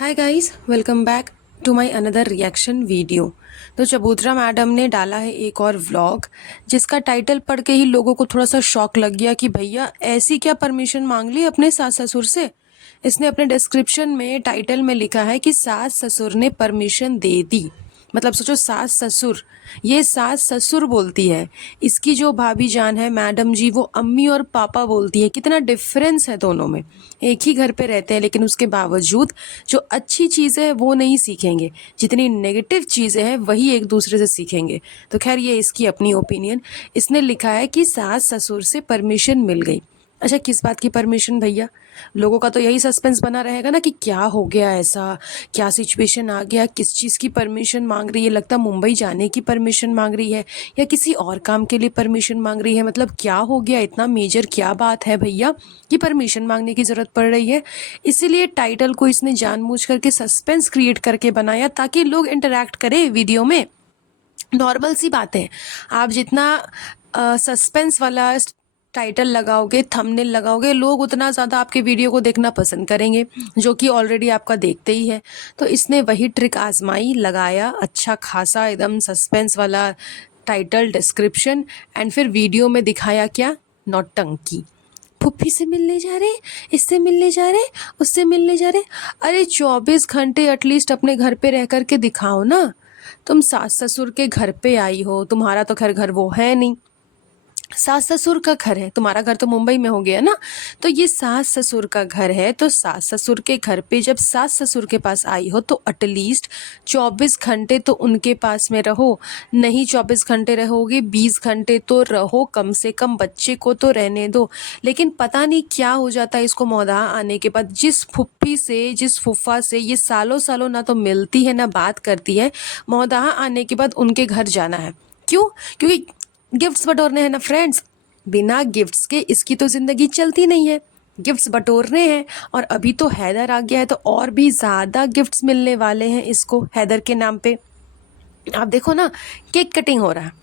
Hi guys, welcome back to my another reaction video. तो चबूतरा madam ने डाला है एक और व्लॉग, जिसका टाइटल पढ़ के ही लोगों को थोड़ा सा शॉक लग गया कि भैया ऐसी क्या परमिशन मांग ली अपने सास ससुर से। इसने अपने डिस्क्रिप्शन में टाइटल में लिखा है कि सास ससुर ने परमिशन दे दी। मतलब सोचो, सास ससुर, ये सास ससुर बोलती है, इसकी जो भाभी जान है मैडम जी वो अम्मी और पापा बोलती है। कितना डिफरेंस है दोनों में। एक ही घर पे रहते हैं लेकिन उसके बावजूद जो अच्छी चीज़ें हैं वो नहीं सीखेंगे, जितनी नेगेटिव चीज़ें हैं वही एक दूसरे से सीखेंगे। तो खैर ये इसकी अपनी ओपिनियन। इसने लिखा है कि सास ससुर से परमिशन मिल गई। अच्छा, किस बात की परमिशन भैया? लोगों का तो यही सस्पेंस बना रहेगा ना कि क्या हो गया, ऐसा क्या सिचुएशन आ गया, किस चीज़ की परमिशन मांग रही है। लगता मुंबई जाने की परमिशन मांग रही है या किसी और काम के लिए परमिशन मांग रही है। मतलब क्या हो गया, इतना मेजर क्या बात है भैया कि परमिशन मांगने की ज़रूरत पड़ रही है। इसीलिए टाइटल को इसने जानबूझ करके सस्पेंस क्रिएट करके बनाया ताकि लोग इंटरेक्ट करें वीडियो में। नॉर्मल सी बात है, आप जितना सस्पेंस वाला टाइटल लगाओगे, थंबनेल लगाओगे, लोग उतना ज़्यादा आपके वीडियो को देखना पसंद करेंगे, जो कि ऑलरेडी आपका देखते ही है। तो इसने वही ट्रिक आजमाई, लगाया अच्छा खासा एकदम सस्पेंस वाला टाइटल, डिस्क्रिप्शन, एंड फिर वीडियो में दिखाया क्या, नौटंकी। फुफ्फी से मिलने जा रहे, इससे मिलने जा रहे, उससे मिलने जा रहे। अरे 24 घंटे एटलीस्ट अपने घर पे रह कर के दिखाओ ना। तुम सास ससुर के घर पे आई हो, तुम्हारा तो खैर घर वो है नहीं, सास ससुर का घर है। तुम्हारा घर तो मुंबई में हो गया ना। तो ये सास ससुर का घर है, तो सास ससुर के घर पे जब सास ससुर के पास आई हो तो एटलीस्ट 24 घंटे तो उनके पास में रहो। नहीं 24 घंटे रहोगे, 20 घंटे तो रहो कम से कम, बच्चे को तो रहने दो। लेकिन पता नहीं क्या हो जाता है इसको मौदाह आने के बाद। जिस फुफ्फी से, जिस फुफ्फा से ये सालों सालों ना तो मिलती है ना बात करती है, मौदाह आने के बाद उनके घर जाना है। क्यों? क्योंकि गिफ्ट्स बटोरने हैं ना फ्रेंड्स। बिना गिफ्ट्स के इसकी तो ज़िंदगी चलती नहीं है। गिफ्ट्स बटोरने हैं। और अभी तो हैदर आ गया है तो और भी ज़्यादा गिफ्ट्स मिलने वाले हैं इसको हैदर के नाम पे। आप देखो ना, केक कटिंग हो रहा है,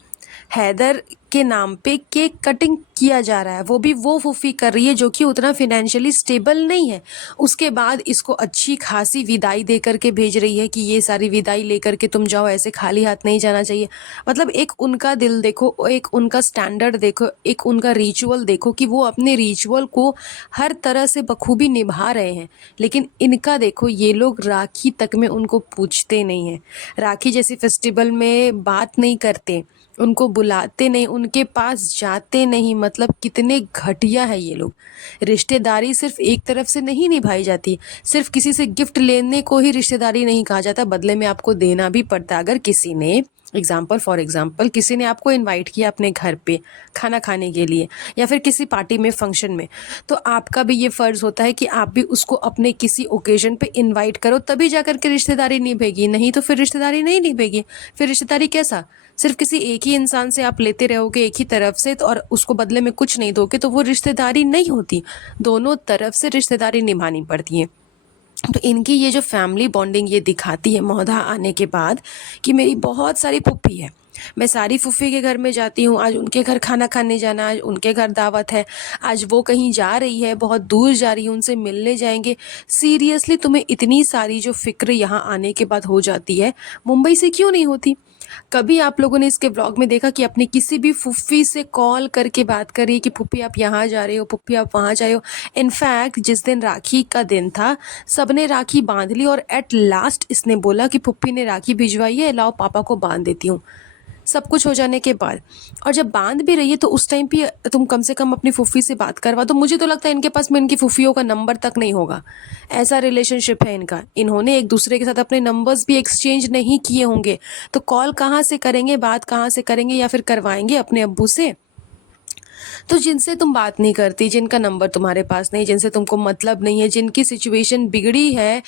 हैदर के नाम पे केक कटिंग किया जा रहा है। वो भी वो फूफी कर रही है जो कि उतना फिनेंशियली स्टेबल नहीं है। उसके बाद इसको अच्छी खासी विदाई दे करके भेज रही है कि ये सारी विदाई लेकर के तुम जाओ, ऐसे खाली हाथ नहीं जाना चाहिए। मतलब एक उनका दिल देखो, एक उनका स्टैंडर्ड देखो, एक उनका रिचुअल देखो कि वो अपने रिचुअल को हर तरह से बखूबी निभा रहे हैं। लेकिन इनका देखो, ये लोग राखी तक में उनको पूछते नहीं हैं, राखी जैसी फेस्टिवल में बात नहीं करते, उनको बुलाते नहीं, उनके पास जाते नहीं। मतलब कितने घटिया है ये लोग। रिश्तेदारी सिर्फ एक तरफ से नहीं निभाई जाती। सिर्फ किसी से गिफ्ट लेने को ही रिश्तेदारी नहीं कहा जाता, बदले में आपको देना भी पड़ता है। अगर किसी ने फॉर एग्जाम्पल किसी ने आपको इनवाइट किया अपने घर पे खाना खाने के लिए या फिर किसी पार्टी में, फंक्शन में, तो आपका भी ये फ़र्ज़ होता है कि आप भी उसको अपने किसी ओकेजन पे इनवाइट करो, तभी जाकर के रिश्तेदारी निभेगी। नहीं तो फिर रिश्तेदारी नहीं निभेगी। फिर रिश्तेदारी कैसा? सिर्फ किसी एक ही इंसान से आप लेते रहोगे एक ही तरफ से, तो और उसको बदले में कुछ नहीं दोगे, तो वो रिश्तेदारी नहीं होती। दोनों तरफ से रिश्तेदारी निभानी पड़ती है। तो इनकी ये जो फैमिली बॉन्डिंग ये दिखाती है मौधा आने के बाद कि मेरी बहुत सारी फूफी है, मैं सारी फूफी के घर में जाती हूँ, आज उनके घर खाना खाने जाना, आज उनके घर दावत है, आज वो कहीं जा रही है, बहुत दूर जा रही है, उनसे मिलने जाएंगे। सीरियसली तुम्हें इतनी सारी जो फिक्र यहाँ आने के बाद हो जाती है, मुंबई से क्यों नहीं होती? कभी आप लोगों ने इसके व्लॉग में देखा कि अपनी किसी भी फुफ्फी से कॉल करके बात करी कि फुफ्फी आप यहाँ जा रहे हो, फुफ्फी आप वहाँ जा रहे हो? इनफैक्ट जिस दिन राखी का दिन था, सबने राखी बांध ली और एट लास्ट इसने बोला कि फुफ्फी ने राखी भिजवाई है, लाओ पापा को बांध देती हूँ। सब कुछ हो जाने के बाद, और जब बांध भी रही है तो उस टाइम पे तुम कम से कम अपनी फूफी से बात करवा दो। मुझे तो लगता है इनके पास में इनकी फूफियों का नंबर तक नहीं होगा, ऐसा रिलेशनशिप है इनका। इन्होंने एक दूसरे के साथ अपने नंबर्स भी एक्सचेंज नहीं किए होंगे, तो कॉल कहाँ से करेंगे, बात कहाँ से करेंगे, या फिर करवाएंगे अपने अब्बू से? तो जिनसे तुम बात नहीं करती, जिनका नंबर तुम्हारे पास नहीं, जिनसे तुमको मतलब नहीं है, जिनकी सिचुएशन बिगड़ी है,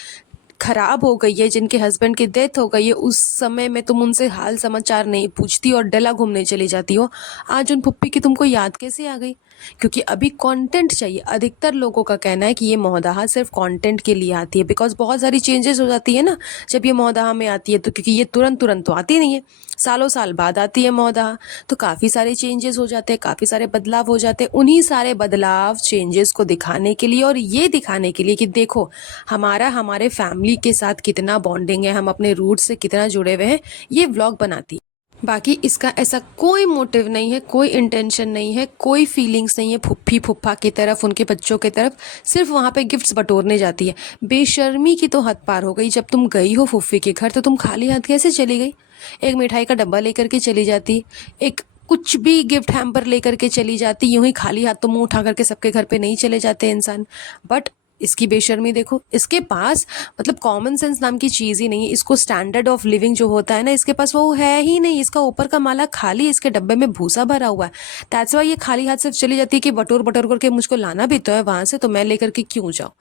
खराब हो गई है, जिनके हस्बैंड की डेथ हो गई है, उस समय में तुम उनसे हाल समाचार नहीं पूछती और डला घूमने चली जाती हो। आज उन फुप्पी की तुमको याद कैसे आ गई? क्योंकि अभी कंटेंट चाहिए। अधिकतर लोगों का कहना है कि ये मोहदाह सिर्फ कंटेंट के लिए आती है, बिकॉज बहुत सारी चेंजेस हो जाती है ना जब ये मोहदाह में आती है, तो क्योंकि ये तुरंत तुरंत तो आती नहीं है, सालों साल बाद आती है मोहदाह, तो काफ़ी सारे चेंजेस हो जाते हैं, काफ़ी सारे बदलाव हो जाते हैं। उन्हीं सारे बदलाव चेंजेस को दिखाने के लिए और ये दिखाने के लिए कि देखो हमारे फैमिली के साथ कितना बॉन्डिंग है, हम अपने रूट से कितना जुड़े हुए हैं, ये व्लॉग बनाती है। बाकी इसका ऐसा कोई मोटिव नहीं है, कोई इंटेंशन नहीं है, कोई फीलिंग्स नहीं है फुफ्फी फुफ्फा की तरफ, उनके बच्चों की तरफ, सिर्फ वहाँ पे गिफ्ट्स बटोरने जाती है। बेशर्मी की तो हद पार हो गई। जब तुम गई हो फुफ्फी के घर तो तुम खाली हाथ कैसे चली गई? एक मिठाई का डब्बा लेकर के चली जाती, एक कुछ भी गिफ्ट हैम्पर लेकर के चली जाती, यूं ही खाली हाथ तो मुंह उठा करके सबके घर पे नहीं चले जाते इंसान। बट इसकी बेशर्मी देखो, इसके पास मतलब कॉमन सेंस नाम की चीज़ ही नहीं है। इसको स्टैंडर्ड ऑफ लिविंग जो होता है ना, इसके पास वो है ही नहीं। इसका ऊपर का माला खाली, इसके डब्बे में भूसा भरा हुआ है। दैट्स वाई ये खाली हाथ सिर्फ चली जाती है कि बटोर बटोर करके मुझको लाना भी तो है वहाँ से, तो मैं लेकर के क्यों जाऊँ।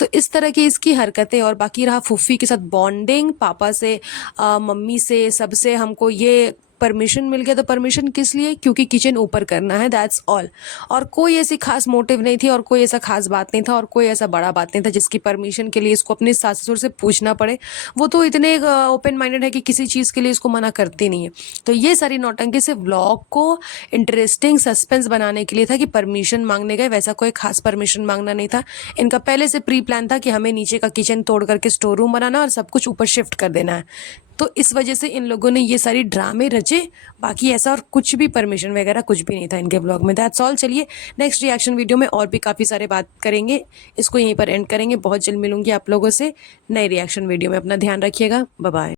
तो इस तरह की इसकी हरकतें। और बाकी रहा फुफ्फी के साथ बॉन्डिंग, पापा से मम्मी से सबसे हमको ये परमिशन मिल गया, तो परमिशन किस लिए? क्योंकि किचन ऊपर करना है, दैट्स ऑल। और कोई ऐसी खास मोटिव नहीं थी और कोई ऐसा खास बात नहीं था और कोई ऐसा बड़ा बात नहीं था जिसकी परमिशन के लिए इसको अपने सास ससुर से पूछना पड़े। वो तो इतने ओपन माइंडेड है कि किसी चीज़ के लिए इसको मना करती नहीं है। तो ये सारी नौटंकी सिर्फ व्लॉग को इंटरेस्टिंग सस्पेंस बनाने के लिए था कि परमिशन मांगने गए, वैसा कोई खास परमिशन मांगना नहीं था। इनका पहले से प्री प्लान था कि हमें नीचे का किचन तोड़ करके स्टोर रूम बनाना और सब कुछ ऊपर शिफ्ट कर देना है। तो इस वजह से इन लोगों ने ये सारी ड्रामे रचे। बाकी ऐसा और कुछ भी परमिशन वगैरह कुछ भी नहीं था इनके ब्लॉग में। That's all. चलिए नेक्स्ट रिएक्शन वीडियो में और भी काफ़ी सारे बात करेंगे, इसको यहीं पर एंड करेंगे। बहुत जल्द मिलूंगी आप लोगों से नए रिएक्शन वीडियो में। अपना ध्यान रखिएगा। Bye bye.